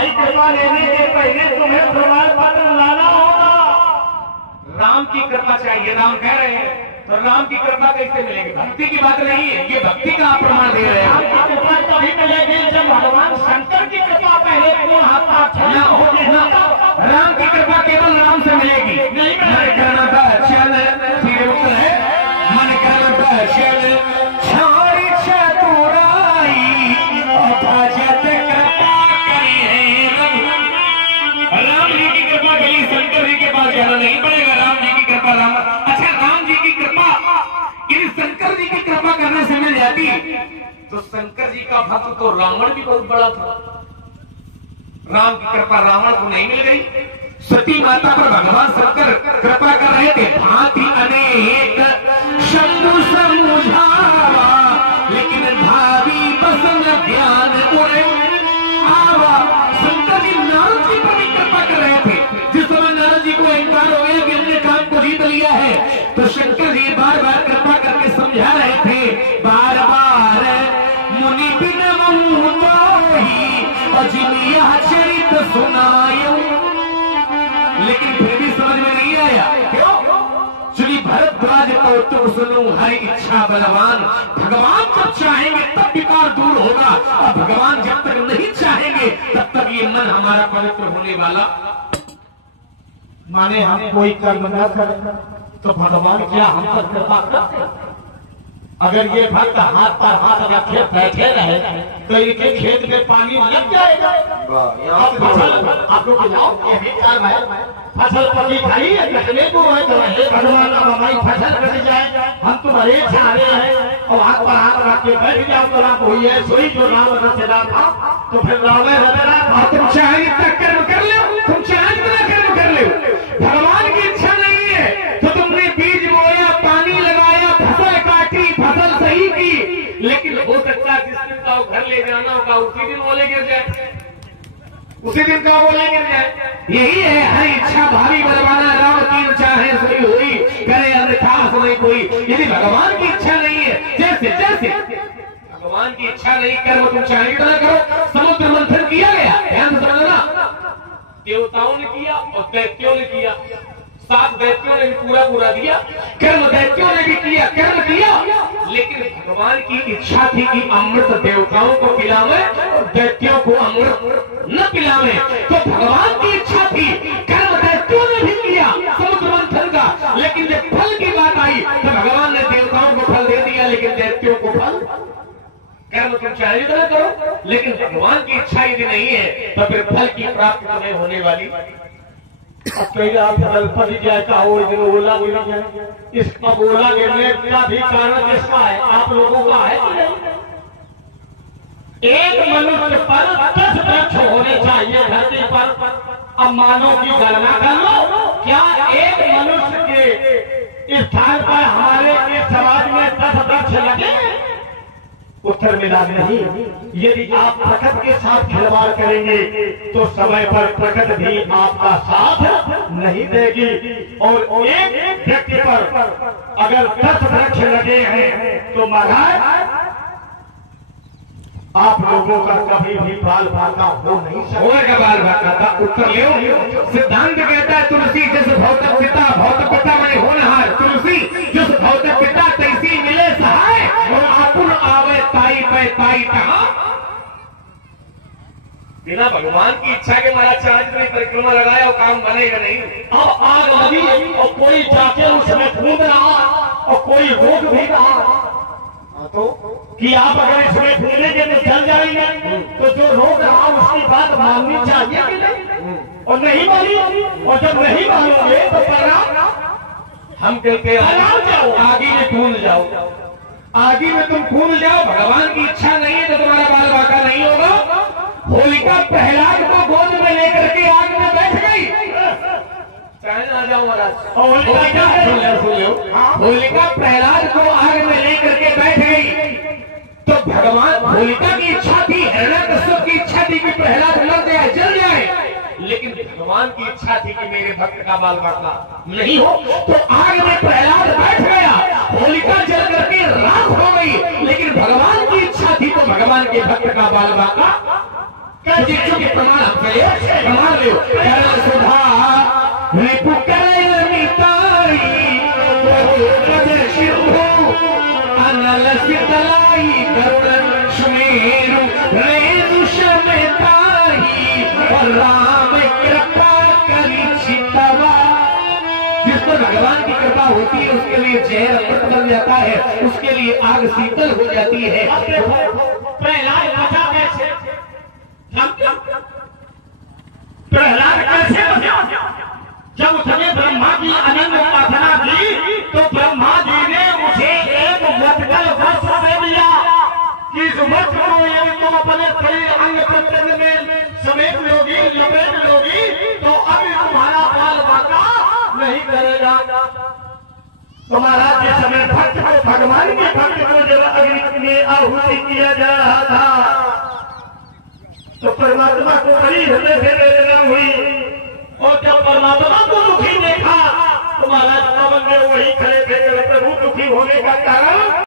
हमारी कृपा लेने के पहले तुम्हें प्रमाण पत्र लाना होगा। राम की कृपा चाहिए, राम कह रहे हैं, तो राम की कृपा कैसे मिलेगी? भक्ति की बात नहीं है, ये भक्ति का आप प्रमाण दे रहे हैं। राम की कृपा तभी मिलेगी जब भगवान शंकर की कृपा पहले पूर्ण हाथ राम की कृपा केवल राम से मिलेगी। मन करना था चल सीधे उत्तर है, मन करना था चल छाड़ी चतुराई भजत कृपा करी है। राम जी की कृपा के लिए शंकर जी के पास जाना नहीं पड़ेगा। राम जी की कृपा राम, अच्छा राम जी की कृपा यदि शंकर जी की कृपा करने से मिल जाती तो शंकर जी का भक्त तो रावण भी बहुत बड़ा था। राम की कृपा रावण को नहीं मिल गई। सती माता पर भगवान शंकर कृपा कर रहे थे, भांति अनेक शंभु समुझावा, लेकिन भावी बसन ज्ञान उड़े आवा। शंकर जी नारद जी पर भी कृपा कर रहे थे। जिस समय नारद जी को अहंकार हो गया कि हमने काम को जीत लिया है, तो शंकर जी बार बार कृपा करके समझा रहे थे, बार बार मुनि बिन अजलिया चरित सुनायो। लेकिन फिर भी समझ में नहीं आया। क्यों? श्री भरद्वाज कौतुक सुनो हरि इच्छा बलवान। भगवान जब चाहेंगे तब विकार दूर होगा, और भगवान जब तक नहीं चाहेंगे तब तक ये मन हमारा पवित्र होने वाला। माने हम कोई कर्म न करें तो भगवान क्या हम पर कृपा करते? अगर ये भक्त हाथ पर हाथ रखे बैठे रहे तो इनके खेत में पानी लग जाएगा। आप लोग फसल पकी खाई रखने को है तो भगवान अब हमारी फसल कट जाए, हम तुम्हारे चाहे हैं और हाथ पर हाथ रख के बैठ जाओ तो आप हुई है सोई जो राम रचना था, तो फिर राम रचना तुम चाहे इतना कर्म कर लो, तुम चाहे इतना कर्म कर लो, भगवान की इच्छा नहीं है तो तुमने बीज बोया, पानी लगाया, फसल काटी, फसल सही की, लेकिन हो सकता है जिस दिन का घर ले जाना होगा उसी दिन बोले गिर जाए, उसी दिन का बोले गिर जाए। यही है हर इच्छा भावी बलवाना, राम की चाहे सोई हुई, करे अन्यथा नहीं कोई। यदि भगवान की इच्छा नहीं है, जैसे जैसे भगवान की इच्छा नहीं, कर्म तुम चाहे तो करो। समुद्र मंथन किया गया, ध्यान से समझना, देवताओं ने किया और दैत्यों ने किया, 7 दैत्यों ने भी पूरा दिया, कर्म दैत्यों ने भी किया, कर्म किया, लेकिन भगवान की इच्छा थी कि अमृत देवताओं को पिलावे और दैत्यों को अमृत न पिलावे। तो भगवान की इच्छा थी, कर्म दैत्यों ने भी किया समुद्र मंथन का, लेकिन जब फल की बात आई तो भगवान ने देवताओं को फल दे दिया, लेकिन दैत्यों को फल। कर्म तुम चाहे तो करो, लेकिन भगवान की इच्छा यदि नहीं है तो फिर फल की प्राप्ति नहीं होने वाली। जाए का हो ओला गिर जाए, इसका ओला गिरने का भी कारण किसका है? आप लोगों का है। एक मनुष्य पर 10 वृक्ष होने चाहिए धरती पर। अब मानव की गणना कर लो, क्या एक मनुष्य के स्थान पर हमारे इस समाज में 10 वृक्ष लगे? उत्तर मिला नहीं। यदि आप प्रकृति के साथ खिलवाड़ करेंगे तो समय पर प्रकृति भी आपका साथ नहीं देगी। और एक व्यक्ति पर अगर 10 वृक्ष लगे हैं तो महाराज आप लोगों का कभी भी बाल बाका हो नहीं सकता। बाल बाका का उत्तर लो। सिद्धांत कहता है तुलसी जिस भौतिक पिता मैंने होनहार, तुलसी जिस भौतिक पिता तैसी मिले सहाय, और आपुन आवे ताई पे ताई कहा। बिना भगवान की इच्छा के महाराज चाहे तो परिक्रमा लगाया और काम बनेगा नहीं। अब आग लगी और कोई जाके उसमें कूद रहा और कोई रोक भी रहा, तो कि आप अगर इसमें कूदेंगे तो जल जाएंगे, तो जो रोक रहा उसकी बात माननी चाहिए कि नहीं? और नहीं मानी, और जब नहीं मानोगे तो परिणाम हम कहते हैं आगे में कूद जाओ, आगे में तुम कूद जाओ। भगवान की इच्छा नहीं है तो तुम्हारा बाल बाका नहीं होगा। होलिका प्रहलाद को गोद में लेकर के आग में बैठ गई। आ जाओ महाराज, होलिका प्रहलाद को आग में लेकर के बैठ गई। तो भगवान होलिका की इच्छा थी, हिरण्यकश्यप की इच्छा थी कि प्रहलाद लड़ जाए, जल जाए, लेकिन भगवान की इच्छा थी कि मेरे भक्त का बाल बाका नहीं हो। तो आग में प्रहलाद बैठ गया, होलिका जल करके राख हो गई, लेकिन भगवान की इच्छा थी तो भगवान के भक्त का बाल बाका चुकी प्रमाण हमसे प्रमाण लो करल सुधा रिपु करल मिताई कदर शिवो अनल सितलाई करुण सुमेरु रेणु शमताई और राम कृपा करी चितवा। जिस पर भगवान की कृपा होती है उसके लिए जहर अमृत बन जाता है, उसके लिए आग शीतल हो जाती है। प्रहलाद बचा कैसे? प्रहलाद कैसे बचा? जब उसने ब्रह्मा की अनंत उपासना की तो ब्रह्मा जी ने उसे एक वटकल वस्त्र दे दिया कि इस वस्त्र को तुम अपने शरीर अंग प्रत्यंग में समेट लोगी, लपेट लोगी तो अभी तुम्हारा बाल बाका नहीं करेगा। तुम्हारा जिस समय भक्त को भगवान के भक्त को जब अग्नि में आहुति किया जा रहा था तो परमात्मा को बड़ी हृदय से वेदना हुई और जब परमात्मा को दुखी देखा तो महाराज पवन में वही खड़े थे। प्रभु दुखी होने का कारण